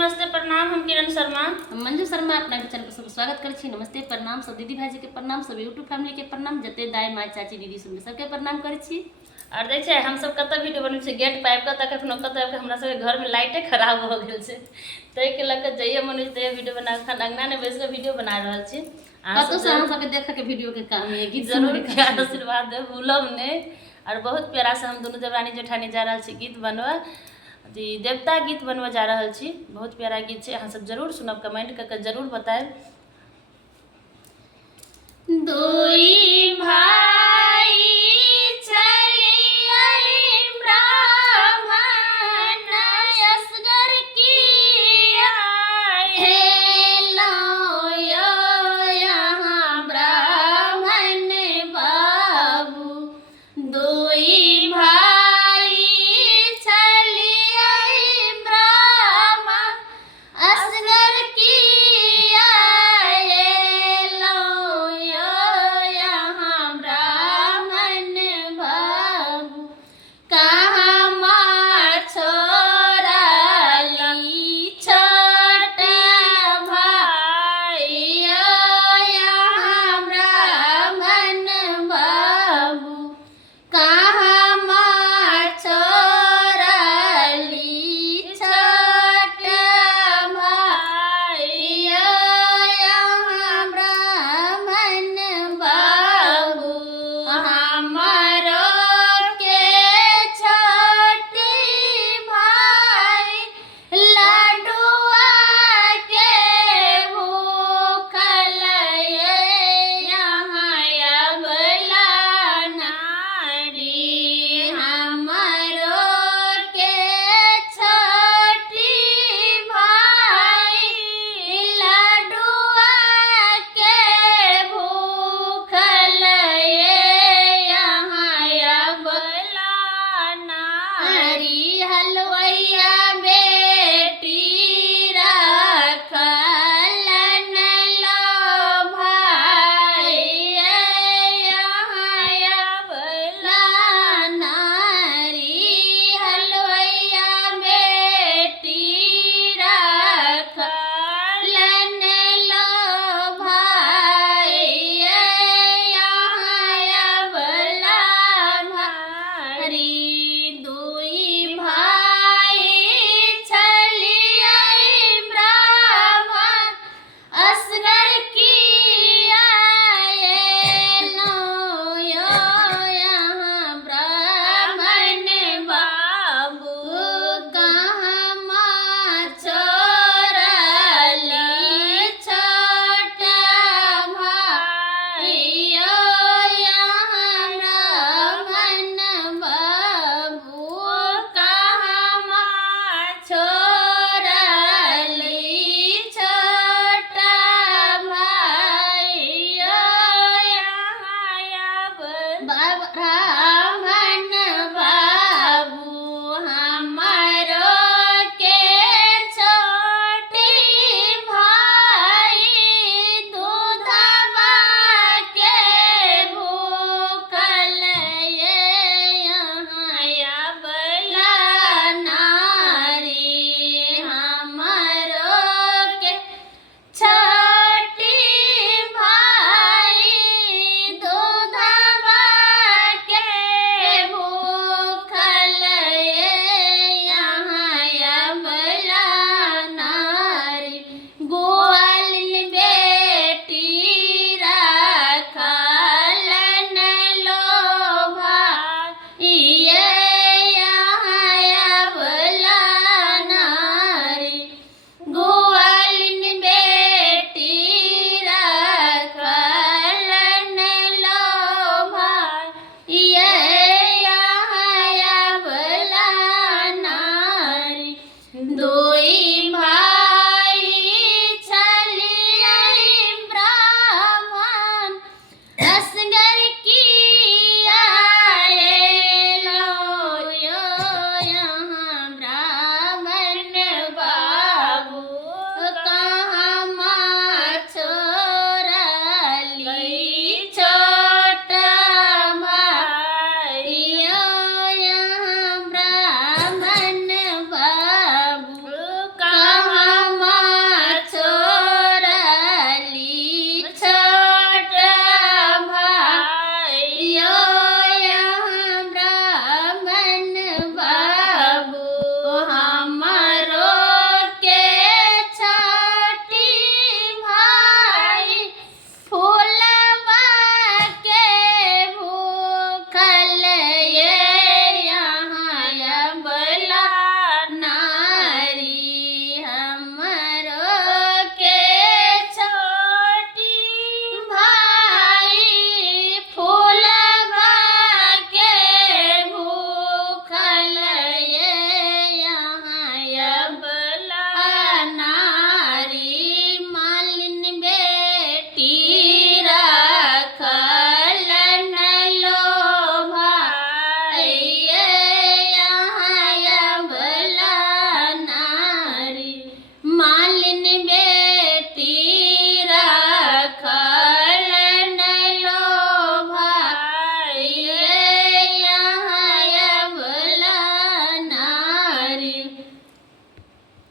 नमस्ते प्रणाम। हम किरण शर्मा, हम मंजू शर्मा अपना चैनल पर सबके स्वागत करै छी। नमस्ते प्रणाम सब दीदी भाई जी के प्रणाम, सब यूट्यूब फैमिली के प्रणाम, जते दाई माय चाची दीदी सबके प्रणाम करै छी। और देखे हम सब कत वीडियो बनबै छी गेट पाइप के, तक कखनो कत हमरा सब घर में लाइटे खराब हो गेल छै, तै के लक जइए मन तइए वीडियो बना के अंगना में बैस के वीडियो बना रहल छी। कतो से हम सब देख के वीडियो के काम है गीत जरूर प्यार आशीर्वाद दे, भूलब ने। और बहुत प्यारा से हम दोनों देवरानी जेठानी जा रहल छी गीत बनवा, जी देवता गीत बनवा जा रहल छी। बहुत प्यारा गीत छै, अहाँ सब जरूर सुनब, कमेंट करके जरूर बताएब। दोई भाई